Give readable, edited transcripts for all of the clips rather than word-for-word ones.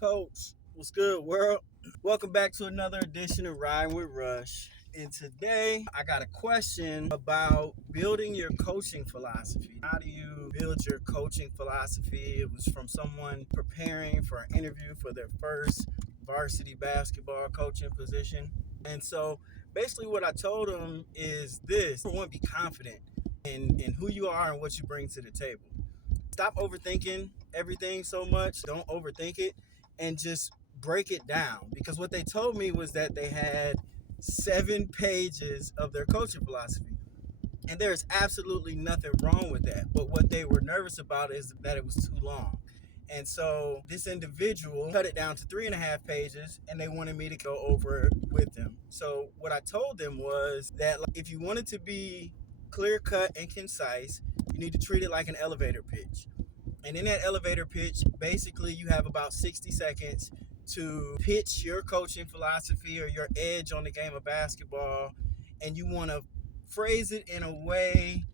Coach, what's good, world? Welcome back to another edition of Riding with Rush. And today I got a question about building your coaching philosophy. How do you build your coaching philosophy? It was from someone preparing for an interview for their first varsity basketball coaching position. And so basically, what I told them is this: number one, be confident in who you are and what you bring to the table. Stop overthinking everything so much. Don't overthink it and just break it down. Because what they told me was that they had 7 pages of their coaching philosophy. And there's absolutely nothing wrong with that. But what they were nervous about is that it was too long. And so this individual cut it down to 3.5 pages and they wanted me to go over it with them. So what I told them was that if you wanted to be clear cut and concise, you need to treat it like an elevator pitch. And in that elevator pitch, basically you have about 60 seconds to pitch your coaching philosophy or your edge on the game of basketball. And you want to phrase it in a way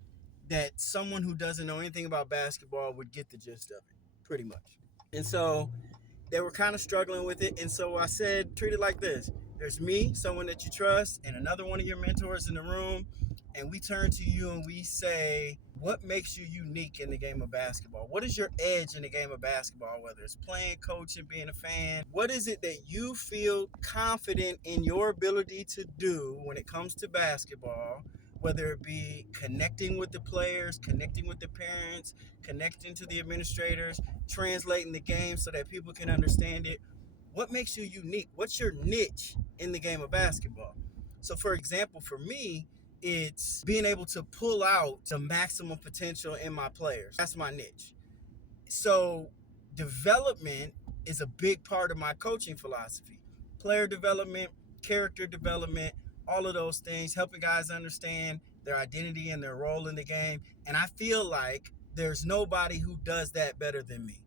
that someone who doesn't know anything about basketball would get the gist of it, pretty much. And so they were kind of struggling with it. And so I said, treat it like this. There's me, someone that you trust, and another one of your mentors in the room. And we turn to you and we say, what makes you unique in the game of basketball? What is your edge in the game of basketball, whether it's playing, coaching, being a fan? What is it that you feel confident in your ability to do when it comes to basketball? Whether it be connecting with the players, connecting with the parents, connecting to the administrators, translating the game so that people can understand it. What makes you unique? What's your niche in the game of basketball? So for example, for me, it's being able to pull out the maximum potential in my players. That's my niche. So development is a big part of my coaching philosophy. Player development, character development, all of those things, helping guys understand their identity and their role in the game. And I feel like there's nobody who does that better than me.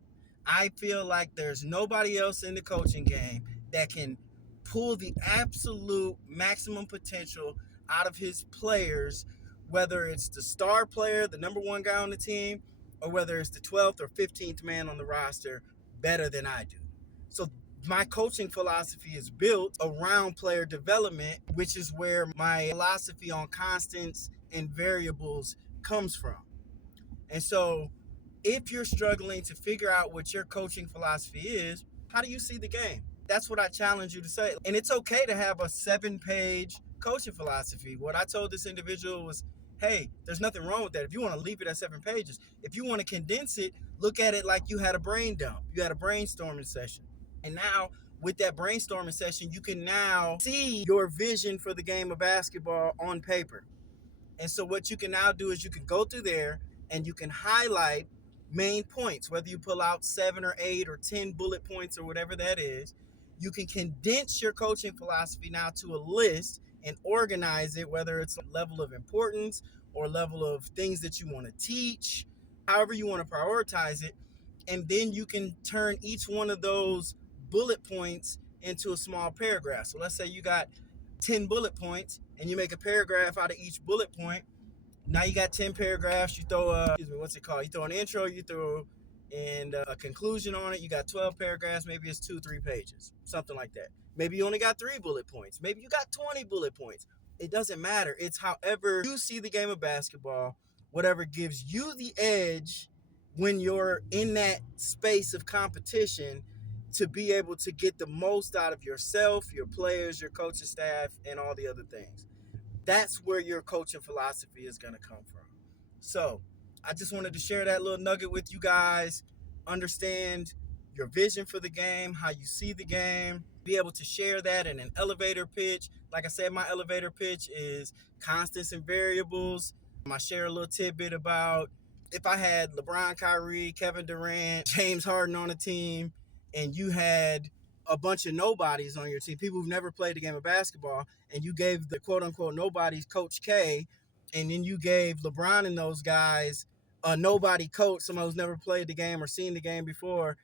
I feel like there's nobody else in the coaching game that can pull the absolute maximum potential out of his players, whether it's the star player, the number one guy on the team, or whether it's the 12th or 15th man on the roster, better than I do. So my coaching philosophy is built around player development, which is where my philosophy on constants and variables comes from. And so if you're struggling to figure out what your coaching philosophy is, how do you see the game? That's what I challenge you to say. And it's okay to have a 7 page coaching philosophy. What I told this individual was, hey, there's nothing wrong with that. If you want to leave it at 7 pages, if you want to condense it, look at it like you had a brain dump. You had a brainstorming session. And now with that brainstorming session, you can now see your vision for the game of basketball on paper. And so what you can now do is you can go through there and you can highlight main points, whether you pull out 7 or 8 or 10 bullet points or whatever that is. You can condense your coaching philosophy now to a list and organize it, whether it's a level of importance or level of things that you want to teach, however you want to prioritize it. And then you can turn each one of those bullet points into a small paragraph. So let's say you got 10 bullet points and you make a paragraph out of each bullet point. Now you got 10 paragraphs. You throw you throw an intro, you throw and a conclusion on it. You got 12 paragraphs. Maybe it's 2-3 pages, something like that. Maybe you only got 3 bullet points. Maybe you got 20 bullet points. It doesn't matter. It's however you see the game of basketball, whatever gives you the edge when you're in that space of competition to be able to get the most out of yourself, your players, your coaching staff, and all the other things. That's where your coaching philosophy is going to come from. So I just wanted to share that little nugget with you guys. Understand your vision for the game, how you see the game, be able to share that in an elevator pitch. Like I said, my elevator pitch is constants and variables. I share a little tidbit about if I had LeBron, Kyrie, Kevin Durant, James Harden on a team, and you had a bunch of nobodies on your team, people who've never played the game of basketball, and you gave the quote unquote nobodies Coach K, and then you gave LeBron and those guys a nobody coach, someone who's never played the game or seen the game before.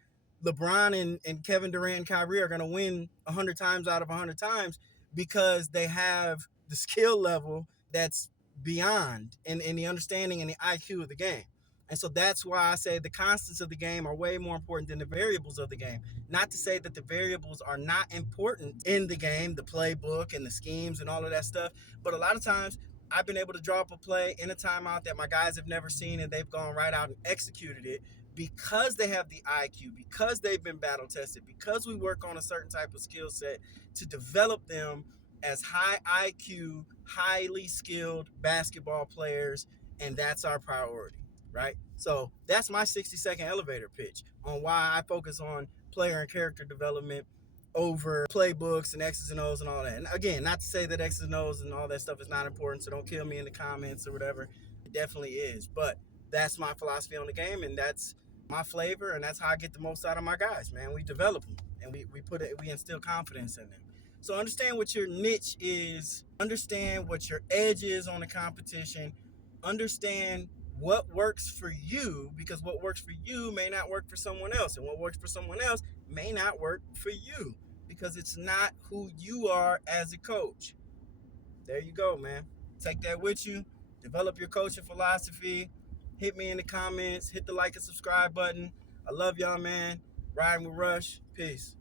LeBron and Kevin Durant and Kyrie are going to win 100 times out of 100 times because they have the skill level that's beyond and the understanding and the IQ of the game. And so that's why I say the constants of the game are way more important than the variables of the game. Not to say that the variables are not important in the game, the playbook and the schemes and all of that stuff, but a lot of times I've been able to draw up a play in a timeout that my guys have never seen, and they've gone right out and executed it because they have the IQ, because they've been battle tested, because we work on a certain type of skill set to develop them as high IQ, highly skilled basketball players, and that's our priority, right? So that's my 60-second elevator pitch on why I focus on player and character development over playbooks and X's and O's and all that. And again, not to say that X's and O's and all that stuff is not important, so don't kill me in the comments or whatever. It definitely is. But that's my philosophy on the game, and that's my flavor, and that's how I get the most out of my guys, man. We develop them, and we instill confidence in them. So understand what your niche is, understand what your edge is on the competition, understand what works for you, because what works for you may not work for someone else, and what works for someone else may not work for you because it's not who you are as a coach. There you go, man. Take that with you. Develop your coaching philosophy. Hit me in the comments. Hit the like and subscribe button. I love y'all, man. Riding with Rush. Peace.